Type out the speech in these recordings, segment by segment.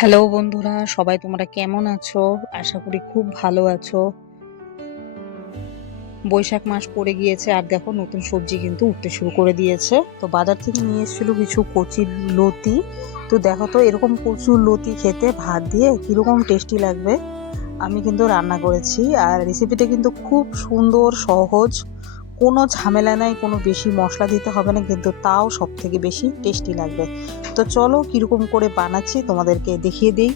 Hello বন্ধুরা, সবাই তোমরা কেমন আছো? আশা করি খুব ভালো আছো। বৈশাখ মাস পড়ে গিয়েছে আর দেখো নতুন সবজি কিন্তু উঠতে শুরু করে দিয়েছে। তো বাজার থেকে নিয়ে এসেছিল কিছু কচি লতি। তো দেখো তো এরকম কচুর লতি খেতে ভাত দিয়ে কিরকম টেস্টি লাগবে। আমি কিন্তু রান্না করেছি আর রেসিপিটা কিন্তু খুব সুন্দর, সহজ, কোনো ঝামেলা নাই, কোনো বেশি মশলা দিতে হবে না, কিন্তু তাও সব থেকে বেশি টেস্টি লাগবে। তো চলো কিরকম করে বানাচ্ছি তোমাদেরকে দেখিয়ে দিই।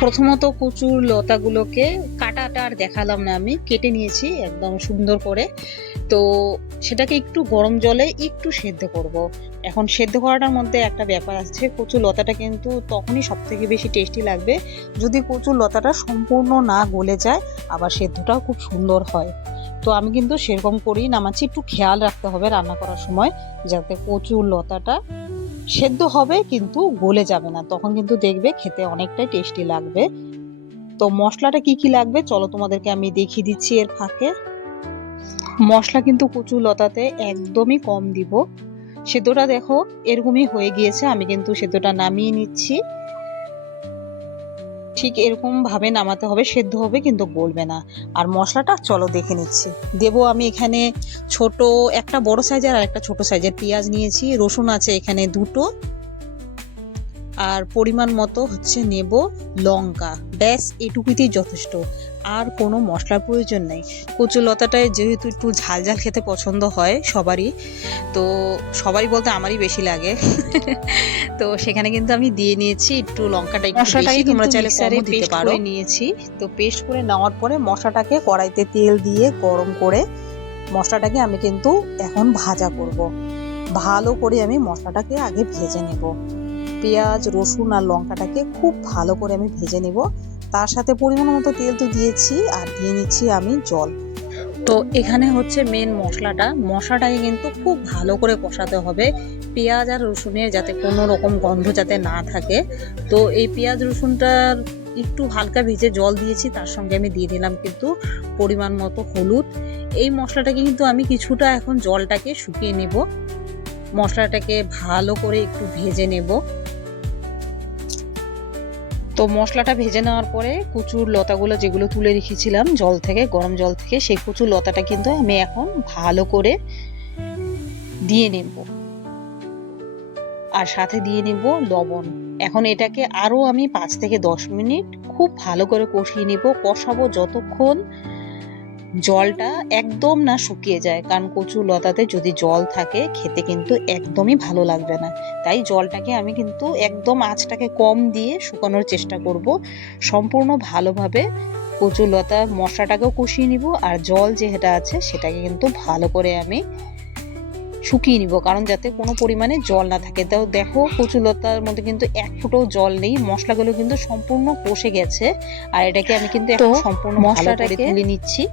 প্রথমত কচুর লতাগুলোকে কাটাটা আর দেখালাম না, আমি কেটে নিয়েছি একদম সুন্দর করে। তো সেটাকে একটু গরম জলে একটু সেদ্ধ করব। এখন সেদ্ধ করাটার মধ্যে একটা ব্যাপার আছে, কচুর লতাটা কিন্তু তখনই সব থেকে বেশি টেস্টি লাগবে যদি কচুর লতাটা সম্পূর্ণ না গলে যায়, আবার সেদ্ধটাও খুব সুন্দর হয়। তো আমি কিন্তু সেরকম করেই নামাচ্ছি। একটু খেয়াল রাখতে হবে রান্না করার সময় যাতে কচুর লতাটা সেদ্ধ হবে কিন্তু গলে যাবে না, তখন কিন্তু দেখবে খেতে অনেকটাই টেস্টি লাগবে। তো মশলাটা কি কি লাগবে চলো তোমাদেরকে আমি দেখিয়ে দিচ্ছি এর ফাঁকে। মশলা কিন্তু কচুর লতাতে একদমই কম দিব। সেদ্ধটা দেখো এরকমই হয়ে গিয়েছে, আমি কিন্তু সেদ্ধটা নামিয়ে নিচ্ছি। ঠিক এরকম ভাবে নামাতে হবে, সেদ্ধ হবে কিন্তু গলবে না। আর মশলাটা চলো দেখে নিচ্ছি। দেবো আমি এখানে ছোট একটা বড় সাইজের আর একটা ছোট সাইজের পেঁয়াজ নিয়েছি, রসুন আছে এখানে দুটো, আর পরিমাণ মতো হচ্ছে নেব লঙ্কা। ব্যাস এটুকুতেই যথেষ্ট, আর কোনো মশলার প্রয়োজন নেই। কচু লতাটায় যেহেতু একটু ঝাল ঝাল খেতে পছন্দ হয় সবারই, তো সবারই বলতে আমারই বেশি লাগে তো সেখানে কিন্তু আমি দিয়ে নিয়েছি একটু লঙ্কাটা একটু বেশি, তোমরা চাইলে কমও দিতে পারো। নিয়েছি তো পেস্ট করে নেওয়ার পরে মশলাটাকে কড়াইতে তেল দিয়ে গরম করে মশলাটাকে আমি কিন্তু এখন ভাজা করব। ভালো করে আমি মশলাটাকে আগে ভেজে নেব। পেঁয়াজ, রসুন আর লঙ্কাটাকে খুব ভালো করে আমি ভেজে নেব। তার সাথে পরিমাণ মতো তেল তো দিয়েছি, আর দিয়ে নিচ্ছি আমি জল। তো এখানে হচ্ছে মেন মশলাটাকে কিন্তু খুব ভালো করে কষাতে হবে, পেঁয়াজ আর রসুনের যাতে কোনো রকম গন্ধ যাতে না থাকে। তো এই পেঁয়াজ রসুনটার একটু হালকা ভেজে জল দিয়েছি, তার সঙ্গে আমি দিয়ে দিলাম কিন্তু পরিমাণ মতো হলুদ। এই মশলাটাকে কিন্তু আমি কিছুটা এখন জলটাকে শুকিয়ে নেব, মশলাটাকে ভালো করে একটু ভেজে নেব। তো মশলাটা ভেজে নেওয়ার পরে কচুর লতাগুলো যেগুলো তুলে রেখেছিলাম জল থেকে, গরম জল থেকে, সেই কচুর লতাটা কিন্তু আমি এখন ভালো করে দিয়ে নেব, আর সাথে দিয়ে নেব লবণ। এখন এটাকে আরো আমি 5 থেকে 10 মিনিট খুব ভালো করে কষিয়ে নেব, কষাবো যতক্ষণ জলটা একদম না শুকিয়ে যায়, কারণ কচু লতাতে যদি জল থাকে খেতে কিন্তু একদমই ভালো লাগবে না। তাই জলটাকে আমি কিন্তু একদম আঁচটাকে কম দিয়ে শুকানোর চেষ্টা করব। সম্পূর্ণ ভালোভাবে কচু লতা মশলাটাকেও কষিয়ে নিব, আর জল যেটা আছে সেটাকে কিন্তু ভালো করে আমি শুকিয়ে নিব, কারণ যাতে কোনো পরিমাণে জল না থাকে। তাও দেখো কচু লতার মধ্যে কিন্তু এক ফোঁটাও জল নেই, মশলাগুলো কিন্তু সম্পূর্ণ কষে গেছে। আর এটাকে আমি কিন্তু এখন সম্পূর্ণ মশলাটাকে তুলে নিচ্ছি।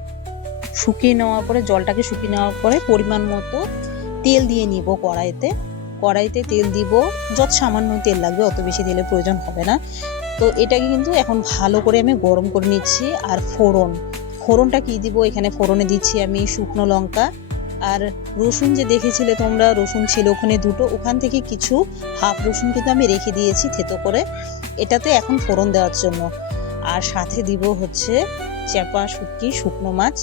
শুকিয়ে নেওয়ার পরে জলটাকে শুকিয়ে নেওয়ার পরে পরিমাণ মতো তেল দিয়ে নিব কড়াইতে তেল দিব, যত সামান্য তেল লাগবে, অত বেশি তেলের প্রয়োজন হবে না। তো এটাকে কিন্তু এখন ভালো করে আমি গরম করে নিচ্ছি। আর ফোড়নটা কি দিব, এখানে ফোড়নে দিচ্ছি আমি শুকনো লঙ্কা আর রসুন। যে দেখেছিলে তোমরা রসুন ছিল ওখানে দুটো, ওখান থেকে কিছু হাফ রসুন কিন্তু আমি রেখে দিয়েছি থেতো করে এটাতে এখন ফোড়ন দেওয়ার জন্য। আর সাথে দিব হচ্ছে চ্যাপা শুটকি, শুকনো মাছ।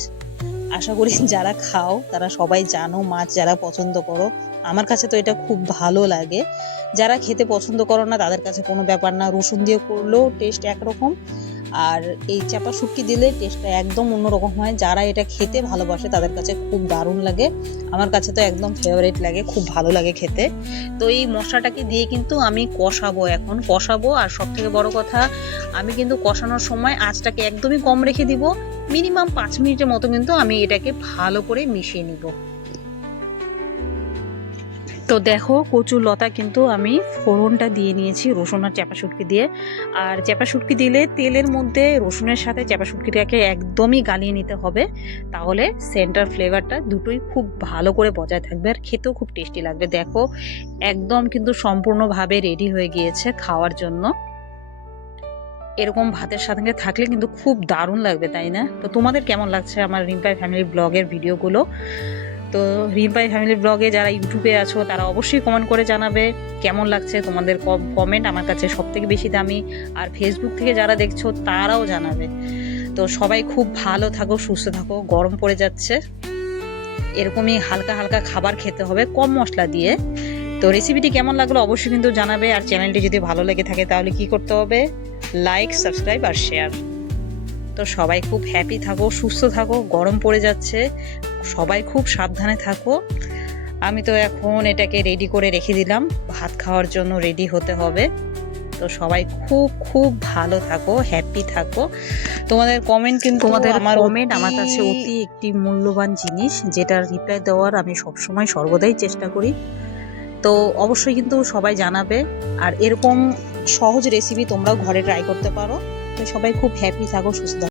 আশা করি যারা খাও তারা সবাই জানো, মাছ যারা পছন্দ করো, আমার কাছে তো এটা খুব ভালো লাগে। যারা খেতে পছন্দ করো না তাদের কাছে কোনো ব্যাপার না, রসুন দিয়ে করলেও টেস্ট একরকম, আর এই চাপা শুটকি দিলে টেস্টটা একদম অন্যরকম হয়। যারা এটা খেতে ভালোবাসে তাদের কাছে খুব দারুণ লাগে, আমার কাছে তো একদম ফেভারিট লাগে, খুব ভালো লাগে খেতে। তো এই মশলাটাকে দিয়ে কিন্তু আমি এখন কষাবো। আর সব থেকে বড় কথা, আমি কিন্তু কষানোর সময় আঁচটাকে একদমই কম রেখে দিব, মিনিমাম 5 মিনিটের মতো কিন্তু আমি এটাকে ভালো করে মিশিয়ে নিব। তো দেখো কচুর লতা কিন্তু আমি ফোড়নটা দিয়ে নিয়েছি রসুন আর চাপা শুটকি দিয়ে। আর চাপা শুটকি দিলে তেলের মধ্যে রসুনের সাথে চাপা শুটকিটাকে একদমই গালিয়ে নিতে হবে, তাহলে সেন্টার ফ্লেভারটা দুটোই খুব ভালো করে বজায় থাকবে আর খেতেও খুব টেস্টি লাগবে। দেখো একদম কিন্তু সম্পূর্ণভাবে রেডি হয়ে গিয়েছে খাওয়ার জন্য। এরকম ভাতের সাথে থাকলে কিন্তু খুব দারুণ লাগবে, তাই না? তো তোমাদের কেমন লাগছে আমার রিম্পাই ফ্যামিলি ব্লগের ভিডিওগুলো? তো রিম্পাই ফ্যামিলি ব্লগে যারা ইউটিউবে আছো তারা অবশ্যই কমেন্ট করে জানাবে কেমন লাগছে। তোমাদের কমেন্ট আমার কাছে সবথেকে বেশি দামি। আর ফেসবুক থেকে যারা দেখছো তারাও জানাবে। তো সবাই খুব ভালো থাকো, সুস্থ থাকো। গরম পড়ে যাচ্ছে, এরকমই হালকা হালকা খাবার খেতে হবে কম মশলা দিয়ে। তো রেসিপিটি কেমন লাগলো অবশ্যই কিন্তু জানাবে। আর চ্যানেলটি যদি ভালো লেগে থাকে তাহলে কি করতে হবে, লাইক, সাবস্ক্রাইব আর শেয়ার। তো সবাই খুব হ্যাপি থাকো, সুস্থ থাকো। গরম পড়ে যাচ্ছে, সবাই খুব সাবধানে থাকো। আমি তো এখন এটাকে রেডি করে রেখে দিলাম, ভাত খাওয়ার জন্য রেডি হতে হবে। তো সবাই খুব খুব ভালো থাকো, হ্যাপি থাকো। তোমাদের কমেন্ট কিন্তু আমার কাছে অতি একটি মূল্যবান জিনিস, যেটার রিপ্লাই দেওয়ার আমি সবসময় সর্বদাই চেষ্টা করি। তো অবশ্যই কিন্তু সবাই জানাবে। আর এরকম সহজ রেসিপি তোমরাও ঘরে ট্রাই করতে পারো। তো সবাই খুব হ্যাপি থাকো, সুস্থ থাকো।